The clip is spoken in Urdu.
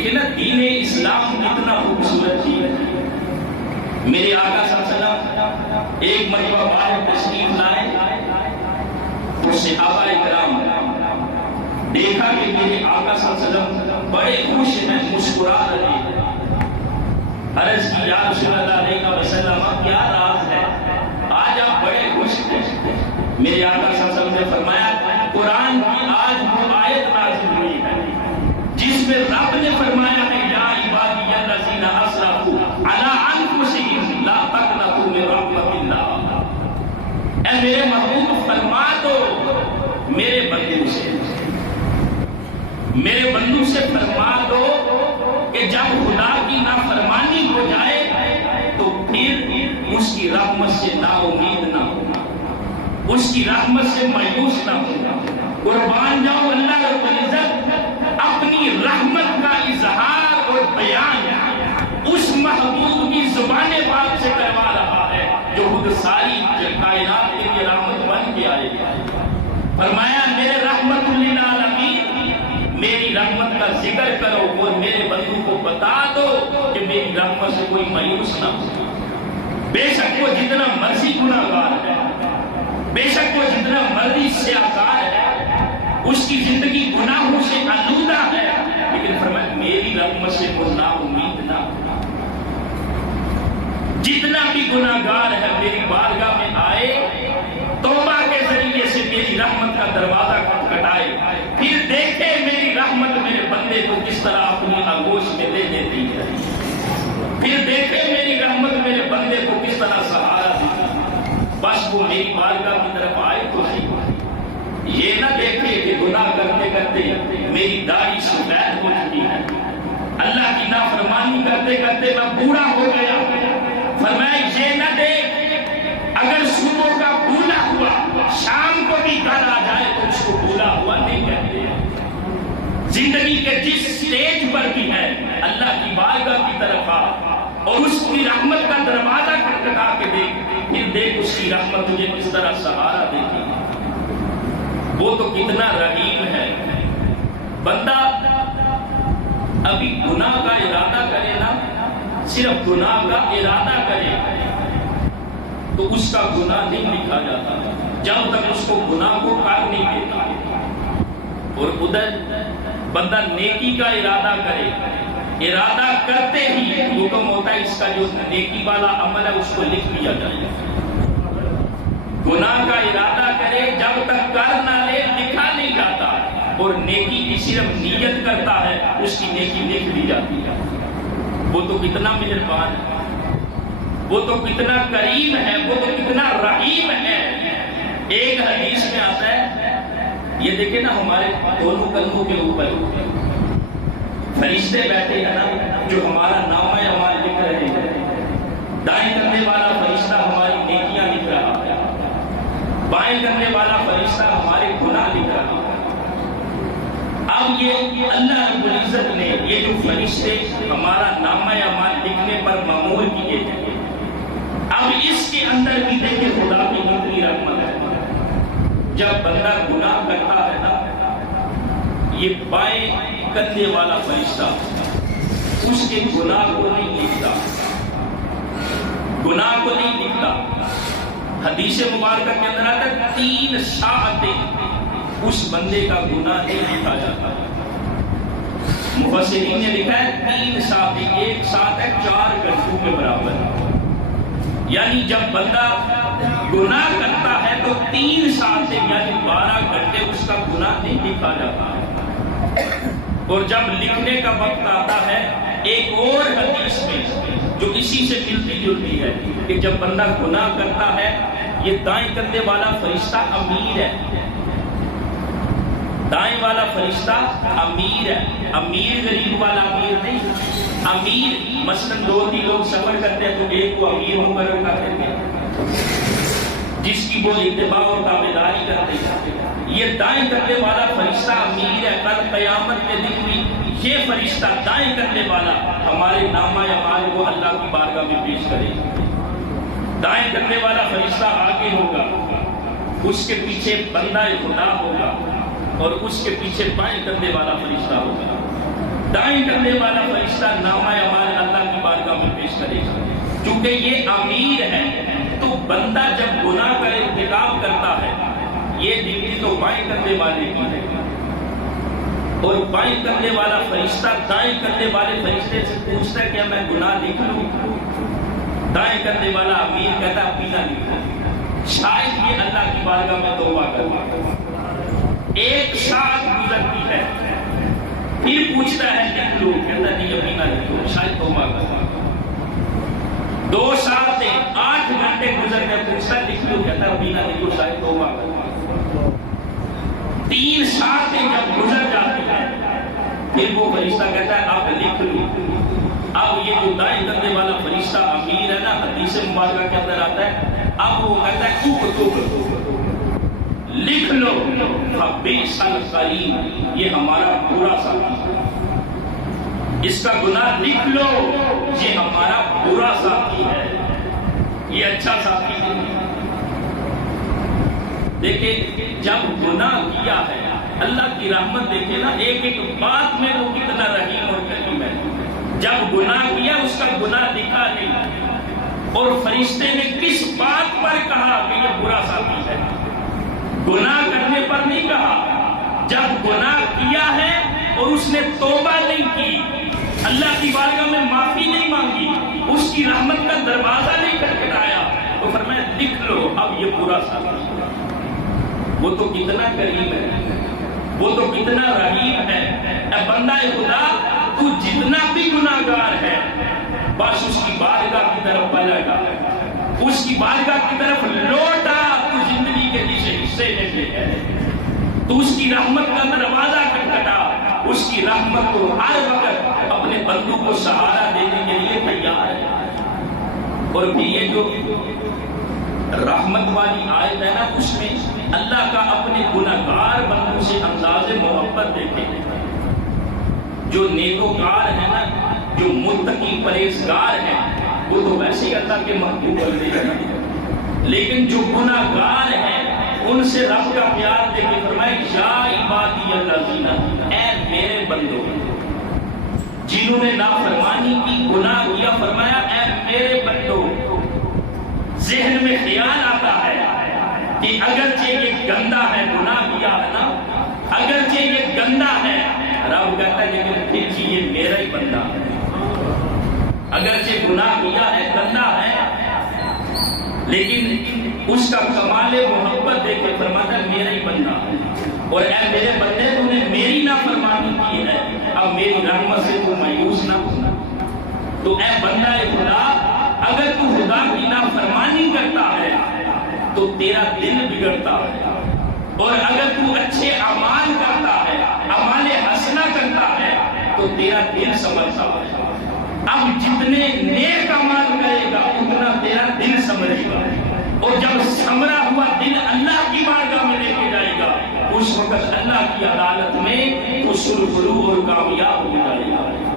دیکھیں نا دین اسلام کتنا خوبصورت چیز ہے. میرے آقا صلی اللہ علیہ وسلم ایک مرتبہ باہر تشریف لائے تو صحابہ کرام دیکھا کہ میرے آقا صلی اللہ علیہ وسلم بڑے خوش ہیں, مسکرا رہے ہیں. عرض کی یا رسول اللہ علیہ وسلم کیا راز ہے, آج آپ بڑے خوش ہیں. میرے آقا صلی اللہ علیہ وسلم نے فرمایا قرآن کی آج وہ آیت نازل ہوئی ہے جس میں رب نے فرمایا ہے یا عبادی الذین اسرفوا علی انفسہم لا تقنطوا من رحمۃ اللہ. اے میرے محبوب فرما دو میرے بندوں سے فرما دو کہ جب خدا کی نافرمانی ہو جائے تو پھر اس کی رحمت سے نا امید نہ ہونا, اس کی رحمت سے مایوس نہ ہونا. قربان جاؤ اللہ رب العزت اپنی رحمت کا اظہار اور بیان اس محبوب کی زبان پاک سے کروا رہا ہے جو خود ساری کائنات کے لیے رحمت بن کے آئے گا. فرمایا میرے رحمت للعالمین, میری رحمت کا ذکر کرو اور میرے بندوں کو بتا دو کہ میری رحمت سے کوئی مایوس نہ ہو. بے شک وہ جتنا مرضی گناہگار ہے, بے شک وہ جتنا مرضی سیاکار ہے, اس کی زندگی گناہوں سے آلودہ ہے, لیکن فرمایا میری رحمت سے وہ نا امید نہ ہونا. جتنا بھی گناہگار ہے میری بارگاہ میں آئے, توبہ کے ذریعے سے میری رحمت کا دروازہ کھٹکھٹائے, پھر دیکھے میری رحمت میرے بندے کو کس طرح اپنی آغوش میں لے لیتی ہے, پھر دیکھے میری رحمت میرے بندے کو کس طرح سہارا دیتی ہے. بس وہ میری بارگاہ کی طرف آئے تو صحیح, یہ نہ دیکھے کہ گناہ کرتے کرتے میری داڑھی سفید ہو چکی ہے, اللہ کی نافرمانی کرتے کرتے میں بوڑھا ہو گیا. فرمایا یہ نہ دیکھ اگر صبح کا بولا ہوا شام کو بھی کل آ جائے تو اس کو بولا ہوا نہیں کہتے. زندگی کے جس سٹیج پر بھی ہے اللہ کی بارگاہ کی طرف آ اور اس کی رحمت کا دروازہ کھٹکھٹا کے دیکھ, پھر دیکھ اس کی رحمت تجھے کس طرح سہارا دیتی ہے. وہ تو کتنا رحیم ہے. بندہ ابھی گناہ کا ارادہ کرے نا, صرف گناہ کا ارادہ کرے تو اس کا گناہ نہیں لکھا جاتا جب تک اس کو گناہ کو کر نہیں دیتا. اور ادھر بندہ نیکی کا ارادہ کرے, ارادہ کرتے ہی حکم ہوتا ہے اس کا جو نیکی والا عمل ہے اس کو لکھ دیا جائے. گناہ کا ارادہ کرے جب تک کر نہ لے لکھا نہیں جاتا, اور نیکی کی صرف نیت کرتا ہے اس کی نیکی لکھ دی جاتی ہے. وہ تو کتنا مہربان ہے, وہ تو کتنا کریم ہے, وہ تو کتنا رحیم ہے. ایک حدیث میں آتا ہے, یہ دیکھیں نا ہمارے دونوں کندھوں کے اوپر فرشتے بیٹھے ہیں نا جو ہمارا نامہ اعمال لکھ رہے ہیں. دائیں کندھے والا فرشتہ ہماری نیکیاں لکھ رہا ہے, بائیں کرنے والا فرشتہ ہمارے گناہ لکھ رہا ہے. اب یہ اللہ رب العزت نے یہ جو فرشتے ہمارا نامہ اعمال لکھنے پر مامور کیے ہیں, اب اس کے اندر بھی دیکھیں خدا کی کتنی رحمت ہے. جب بندہ گناہ کرتا ہے نا, یہ بائیں کندھے والا فرشتہ اس کے گناہ کو نہیں لکھتا, گناہ کو نہیں لکھتا. حدیث مبارکہ کے اندر آتا ہے 3 ساعتیں اس بندے کا گناہ نہیں لکھا جاتا. مفسرین نے لکھا ہے 3 ساعتیں, ایک ساعت ہے 4 گھنٹوں کے برابر. یعنی جب بندہ گناہ کرتا ہے تو 3 ساعتیں یعنی 12 گھنٹے اس کا گناہ نہیں لکھا جاتا. اور جب لکھنے کا وقت آتا ہے, ایک اور حدیث میں جو اسی سے ملتی جلتی ہے کہ جب بندہ گناہ کرتا ہے, یہ دائیں کندھے والا فرشتہ امیر ہے, دائیں والا فرشتہ امیر ہے. امیر غریب والا امیر نہیں, امیر مثلاً 2-3 لوگ سفر کرتے ہیں تو ایک کو امیر مقرر کر دیتے ہیں جس کی وہ اتباع اور تابعداری کرتے ہیں. یہ دائیں کندھے والا فرشتہ امیر ہے. کل قیامت کے دن بھی یہ فرشتہ دائیں کندھے والا ہمارے نامہ اعمال کو اللہ کی بارگاہ میں پیش کرے گا. دائیں کندھے والا فرشتہ آگے ہوگا, اس کے پیچھے بندہ خدا ہوگا, اور اس کے پیچھے بائیں کندھے والا فرشتہ ہوگا. دائیں کرنے والا فرشتہ نامہ اعمال اللہ کی بارگاہ میں پیش کرے گا. چونکہ یہ امیر ہے تو بندہ جب گناہ کا ارتکاب کرتا ہے، یہ ڈیوٹی تو بائیں کرنے والے کی ہے، اور بائیں کرنے والا فرشتہ دائیں کرنے والے فرشتے سے پوچھتا ہے کہ میں گناہ لکھ لوں؟ دائیں کرنے والا امیر کہتا ہے اپنا لکھو، شاید یہ اللہ کی بارگاہ میں توبہ کرے. ایک ساتھ گزرتی ہے، پھر پوچھتا ہے لکھ لو، کہتا نہیں اپنا لکھو، شاید توبہ کرے. 2 سال 8 گھنٹے گزر گئے، پوچھتا ہے لکھ لو، کہتا اپنا لکھو، شاید توبہ کرے. 3 سال جب گزر جاتی ہے، پھر وہ فرشتہ کہتا ہے اب لکھ لو. اب یہ جو دائیں کرنے والا فرشتہ امیر ہے نا، حدیث مبارکہ کے اندر آتا ہے، اب وہ کہتا ہے لکھ لو، فبئس القرین، یہ ہمارا برا ساتھی ہے. اس کا گناہ لکھ لو، یہ ہمارا برا ساتھی ہے، یہ اچھا ساتھی نہیں. دیکھیں جب گناہ کیا ہے، اللہ کی رحمت دیکھیں نا، ایک ایک بات میں وہ کتنا رحیم اور کریم ہے. جب گناہ کیا اس کا گناہ دکھا نہیں، اور فرشتے نے کس بات پر کہا کہ یہ برا ساتھی ہے؟ گناہ کرنے پر نہیں کہا. جب گناہ کیا ہے اور اس نے توبہ نہیں کی، اللہ کی بارگاہ میں معافی نہیں مانگی، اس کی رحمت کا دروازہ نہیں کھٹکھٹایا، تو فرمایا لکھ لو اب یہ برا ساتھی ہے. وہ تو کتنا کریم ہے، وہ تو کتنا رحیم ہے. اے بندہ خدا، تو جتنا بھی گناہگار ہے، بس اس کی بارگاہ کی طرف پلٹ جا، اس کی بارگاہ کی طرف لوٹا. تو زندگی کے جس حصے میں ہے، تو اس کی رحمت کا دروازہ کھٹکھٹا. اس کی رحمت کو ہر وقت اپنے بندوں کو سہارا دینے کے لیے تیار ہے. اور پھر یہ جو رحمت والی آیت ہے نا، اس میں اللہ کا اپنے گناہگار بندوں سے انداز محبت دیکھیں. جو نیکوکار ہے نا، جو متقی پرہیزگار ہے، وہ تو ویسے ہی اللہ کے محبوب بندے ہیں، لیکن جو گناہگار ہیں ان سے رب کا پیار دیکھیں. فرمائے یا عبادی الذین، اے میرے بندوں جنہوں نے نافرمانی کی، گناہ کیا، فرمایا اے میرے بندوں. ذہن میں خیال آتا ہے کہ اگرچہ یہ گندا ہے، گناہ کیا ہے نا، اگرچہ یہ گندا ہے، رب کہتا ہے لیکن پھر بھی یہ میرا ہی بندہ ہے. اگرچہ گناہ کیا ہے، گندا ہے، لیکن اس کا کمال محبت دیکھ کے فرماتا ہے میرا ہی بندہ ہے. اور اے میرے بندے، تو نے میری نافرمانی کی ہے، اب میری رحمت سے تو مایوس نہ ہونا. تو اے بندہ خدا، اگر تو خدا کی نافرمانی کرتا ہے تو تیرا دل بگڑتا ہے، اور اگر تو اچھے اعمال کرتا ہے، اعمال حسنہ کرتا ہے، تو تیرا دل سمجھتا ہے. اب جتنے نیک اعمال کرے گا اتنا تیرا دل سمجھے گا، اور جب سمرا ہوا دل اللہ کی بارگاہ میں لے کے جائے گا، اس وقت اللہ کی عدالت میں تو سرخرو اور کامیاب ہو جائے گا.